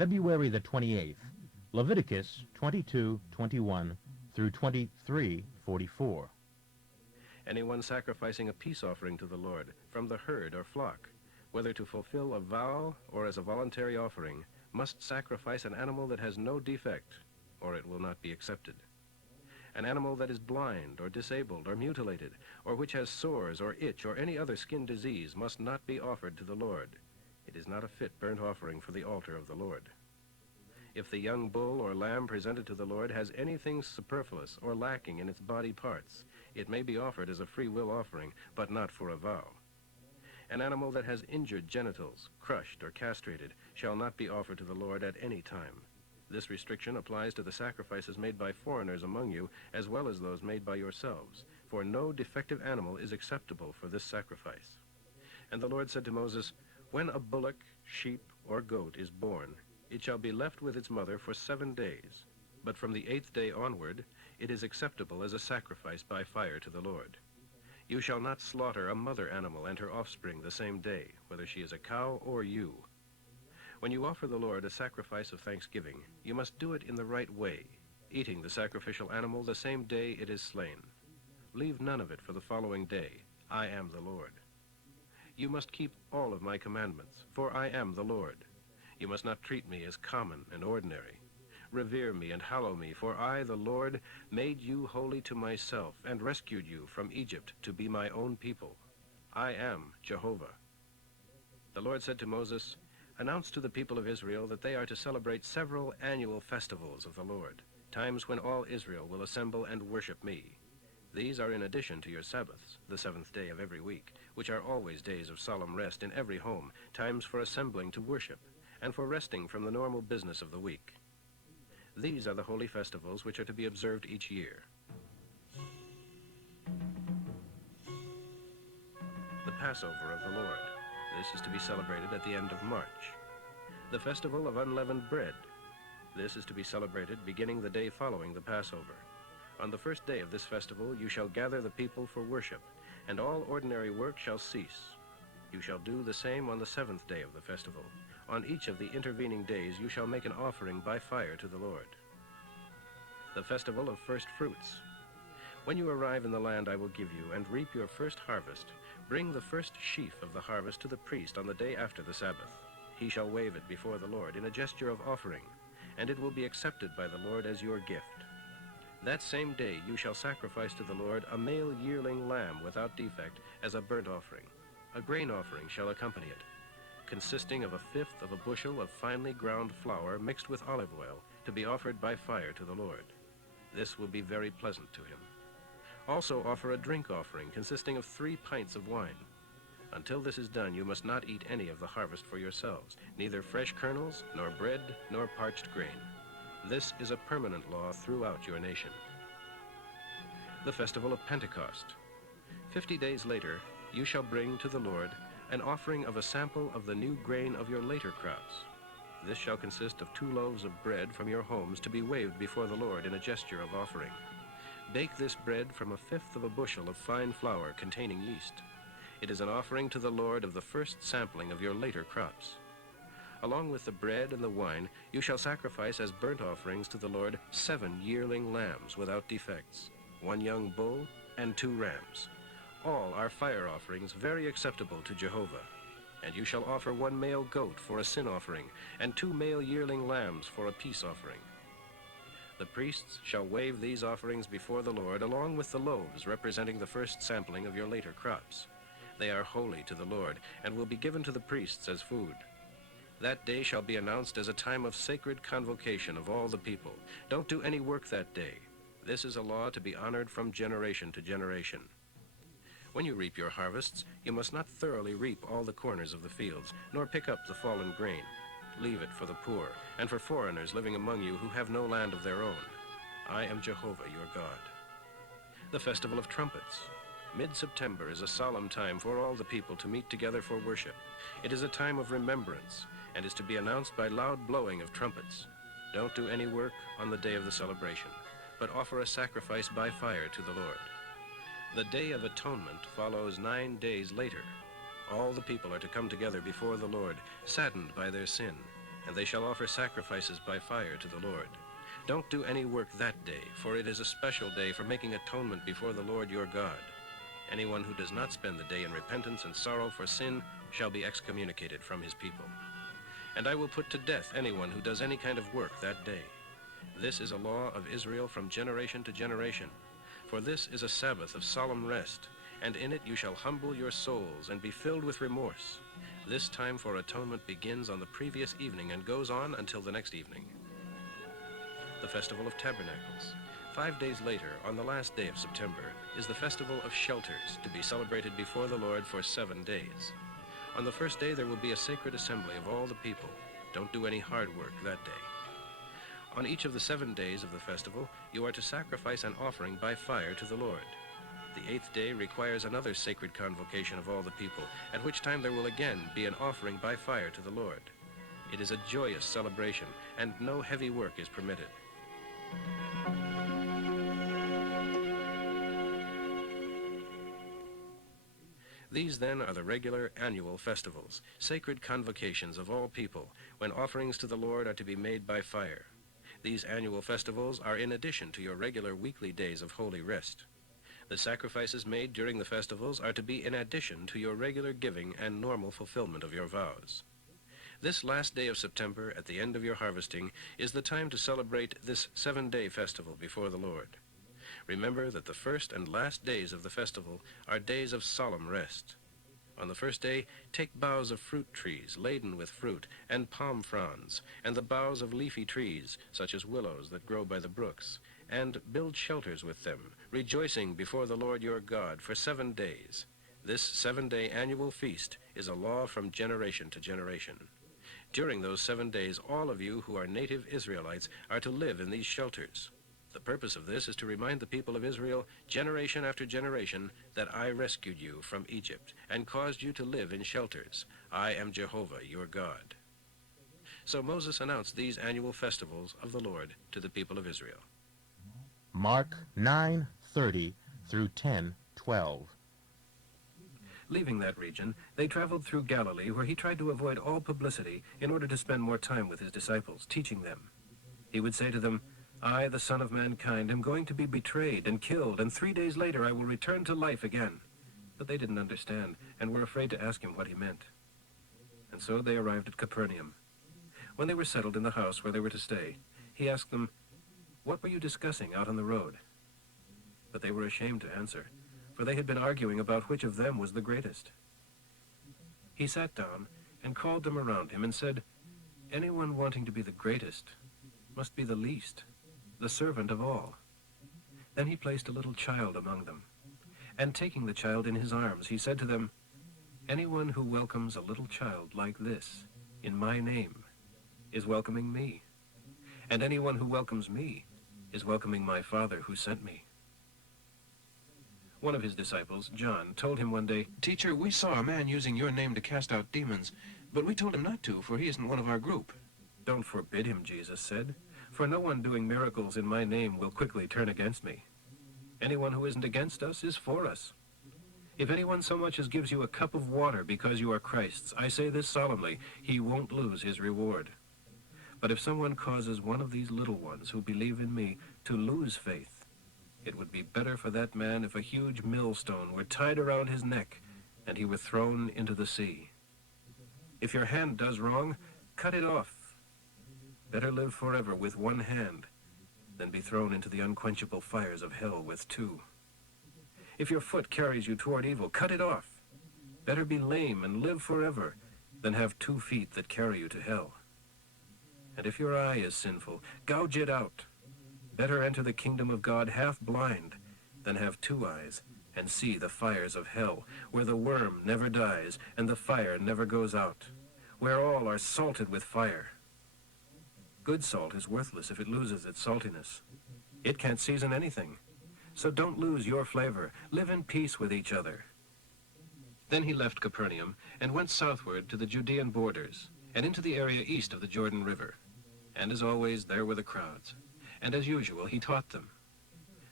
February the 28th, Leviticus 22:21 through 23:44. Anyone sacrificing a peace offering to the Lord from the herd or flock, whether to fulfill a vow or as a voluntary offering, must sacrifice an animal that has no defect, or it will not be accepted. An animal that is blind or disabled or mutilated, or which has sores or itch or any other skin disease must not be offered to the Lord. It is not a fit burnt offering for the altar of the Lord. If the young bull or lamb presented to the Lord has anything superfluous or lacking in its body parts, it may be offered as a free will offering, but not for a vow. An animal that has injured genitals, crushed or castrated, shall not be offered to the Lord at any time. This restriction applies to the sacrifices made by foreigners among you, as well as those made by yourselves, for no defective animal is acceptable for this sacrifice. And the Lord said to Moses, "When a bullock, sheep, or goat is born, it shall be left with its mother for 7 days, but from the 8th day onward, it is acceptable as a sacrifice by fire to the Lord. You shall not slaughter a mother animal and her offspring the same day, whether she is a cow or ewe. When you offer the Lord a sacrifice of thanksgiving, you must do it in the right way, eating the sacrificial animal the same day it is slain. Leave none of it for the following day. I am the Lord. You must keep all of my commandments, for I am the Lord. You must not treat me as common and ordinary. Revere me and hallow me, for I, the Lord, made you holy to myself and rescued you from Egypt to be my own people. I am Jehovah." The Lord said to Moses, "Announce to the people of Israel that they are to celebrate several annual festivals of the Lord, times when all Israel will assemble and worship me. These are in addition to your Sabbaths, the 7th day of every week, which are always days of solemn rest in every home, times for assembling to worship, and for resting from the normal business of the week. These are the holy festivals which are to be observed each year." The Passover of the Lord. This is to be celebrated at the end of March. The Festival of Unleavened Bread. This is to be celebrated beginning the day following the Passover. On the first day of this festival you shall gather the people for worship, and all ordinary work shall cease. You shall do the same on the 7th day of the festival. On each of the intervening days you shall make an offering by fire to the Lord. The Festival of First Fruits. When you arrive in the land I will give you and reap your first harvest, bring the first sheaf of the harvest to the priest on the day after the Sabbath. He shall wave it before the Lord in a gesture of offering, and it will be accepted by the Lord as your gift. That same day you shall sacrifice to the Lord a male yearling lamb without defect as a burnt offering. A grain offering shall accompany it, consisting of 1/5 of a bushel of finely ground flour mixed with olive oil, to be offered by fire to the Lord. This will be very pleasant to him. Also offer a drink offering consisting of 3 pints of wine. Until this is done, you must not eat any of the harvest for yourselves, neither fresh kernels, nor bread, nor parched grain. This is a permanent law throughout your nation. The Festival of Pentecost. 50 days later, you shall bring to the Lord an offering of a sample of the new grain of your later crops. This shall consist of 2 loaves of bread from your homes to be waved before the Lord in a gesture of offering. Bake this bread from 1/5 of a bushel of fine flour containing yeast. It is an offering to the Lord of the first sampling of your later crops. Along with the bread and the wine, you shall sacrifice as burnt offerings to the Lord 7 yearling lambs without defects, 1 young bull, and 2 rams. All are fire offerings very acceptable to Jehovah. And you shall offer 1 male goat for a sin offering, and 2 male yearling lambs for a peace offering. The priests shall wave these offerings before the Lord, along with the loaves representing the first sampling of your later crops. They are holy to the Lord, and will be given to the priests as food. That day shall be announced as a time of sacred convocation of all the people. Don't do any work that day. This is a law to be honored from generation to generation. When you reap your harvests, you must not thoroughly reap all the corners of the fields, nor pick up the fallen grain. Leave it for the poor, and for foreigners living among you who have no land of their own. I am Jehovah your God. The Festival of Trumpets. Mid-September is a solemn time for all the people to meet together for worship. It is a time of remembrance, and is to be announced by loud blowing of trumpets. Don't do any work on the day of the celebration, but offer a sacrifice by fire to the Lord. The Day of Atonement follows 9 days later. All the people are to come together before the Lord, saddened by their sin. and they shall offer sacrifices by fire to the Lord. Don't do any work that day, for it is a special day for making atonement before the Lord your God. Anyone who does not spend the day in repentance and sorrow for sin shall be excommunicated from his people. And I will put to death anyone who does any kind of work that day. This is a law of Israel from generation to generation. For this is a Sabbath of solemn rest, and in it you shall humble your souls and be filled with remorse. This time for atonement begins on the previous evening and goes on until the next evening. The Festival of Tabernacles. 5 days later, on the last day of September, is the Festival of Shelters, to be celebrated before the Lord for 7 days. On the first day there will be a sacred assembly of all the people. Don't do any hard work that day. On each of the 7 days of the festival, you are to sacrifice an offering by fire to the Lord. The 8th day requires another sacred convocation of all the people, at which time there will again be an offering by fire to the Lord. It is a joyous celebration, and no heavy work is permitted. These then are the regular annual festivals, sacred convocations of all people, when offerings to the Lord are to be made by fire. These annual festivals are in addition to your regular weekly days of holy rest. The sacrifices made during the festivals are to be in addition to your regular giving and normal fulfillment of your vows. This last day of September, at the end of your harvesting, is the time to celebrate this 7-day festival before the Lord. Remember that the first and last days of the festival are days of solemn rest. On the first day, take boughs of fruit trees laden with fruit, and palm fronds, and the boughs of leafy trees, such as willows that grow by the brooks, and build shelters with them, rejoicing before the Lord your God for 7 days. This 7-day annual feast is a law from generation to generation. During those 7 days, all of you who are native Israelites are to live in these shelters. The purpose of this is to remind the people of Israel, generation after generation, that I rescued you from Egypt and caused you to live in shelters. I am Jehovah, your God. So Moses announced these annual festivals of the Lord to the people of Israel. Mark 9:30 through 10:12. Leaving that region, they traveled through Galilee, where he tried to avoid all publicity in order to spend more time with his disciples, teaching them. He would say to them, I, the Son of Mankind, am going to be betrayed and killed, and 3 days later I will return to life again. But they didn't understand, and were afraid to ask him what he meant. And so they arrived at Capernaum. When they were settled in the house where they were to stay, he asked them, What were you discussing out on the road? But they were ashamed to answer, for they had been arguing about which of them was the greatest. He sat down and called them around him and said, Anyone wanting to be the greatest must be the least, the servant of all. Then he placed a little child among them, and taking the child in his arms, he said to them, Anyone who welcomes a little child like this, in my name, is welcoming me, and anyone who welcomes me is welcoming my Father who sent me. One of his disciples, John, told him one day, Teacher, we saw a man using your name to cast out demons, but we told him not to, for he isn't one of our group. Don't forbid him, Jesus said, for no one doing miracles in my name will quickly turn against me. Anyone who isn't against us is for us. If anyone so much as gives you a cup of water because you are Christ's, I say this solemnly, he won't lose his reward. But if someone causes one of these little ones who believe in me to lose faith, it would be better for that man if a huge millstone were tied around his neck and he were thrown into the sea. If your hand does wrong, cut it off. Better live forever with one hand than be thrown into the unquenchable fires of hell with 2. If your foot carries you toward evil, cut it off. Better be lame and live forever than have 2 feet that carry you to hell. And if your eye is sinful, gouge it out. Better enter the kingdom of God half blind than have 2 eyes and see the fires of hell, where the worm never dies and the fire never goes out, where all are salted with fire. Good salt is worthless if it loses its saltiness. It can't season anything. So don't lose your flavor. Live in peace with each other. Then he left Capernaum and went southward to the Judean borders and into the area east of the Jordan River. And as always, there were the crowds. And as usual, he taught them.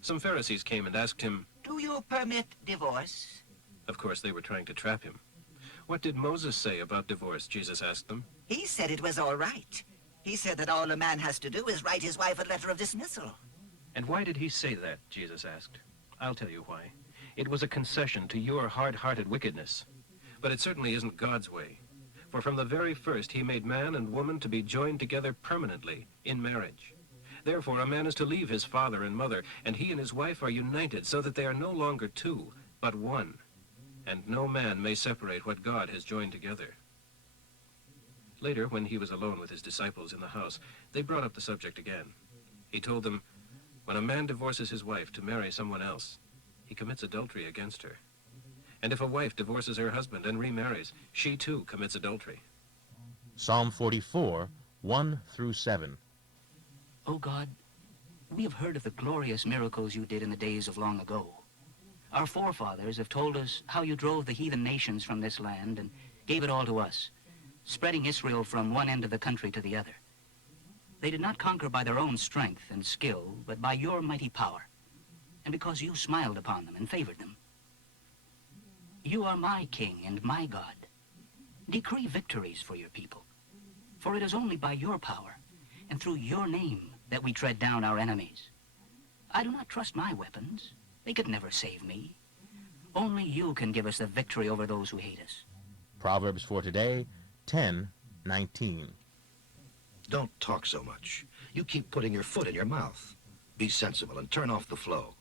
Some Pharisees came and asked him, Do you permit divorce? Of course, they were trying to trap him. What did Moses say about divorce? Jesus asked them. He said it was all right. He said that all a man has to do is write his wife a letter of dismissal. And why did he say that? Jesus asked. I'll tell you why. It was a concession to your hard-hearted wickedness. But it certainly isn't God's way. For from the very first, he made man and woman to be joined together permanently in marriage. Therefore, a man is to leave his father and mother, and he and his wife are united so that they are no longer two, but one. And no man may separate what God has joined together. Later, when he was alone with his disciples in the house, they brought up the subject again. He told them, when a man divorces his wife to marry someone else, he commits adultery against her. And if a wife divorces her husband and remarries, she too commits adultery. Psalm 44, 1 through 7. O God, we have heard of the glorious miracles you did in the days of long ago. Our forefathers have told us how you drove the heathen nations from this land and gave it all to us, spreading Israel from one end of the country to the other. They did not conquer by their own strength and skill, but by your mighty power, and because you smiled upon them and favored them. You are my king and my God. Decree victories for your people, for it is only by your power and through your name that we tread down our enemies. I do not trust my weapons. They could never save me. Only you can give us the victory over those who hate us. Proverbs for today, 10:19. Don't talk so much. You keep putting your foot in your mouth. Be sensible and turn off the flow.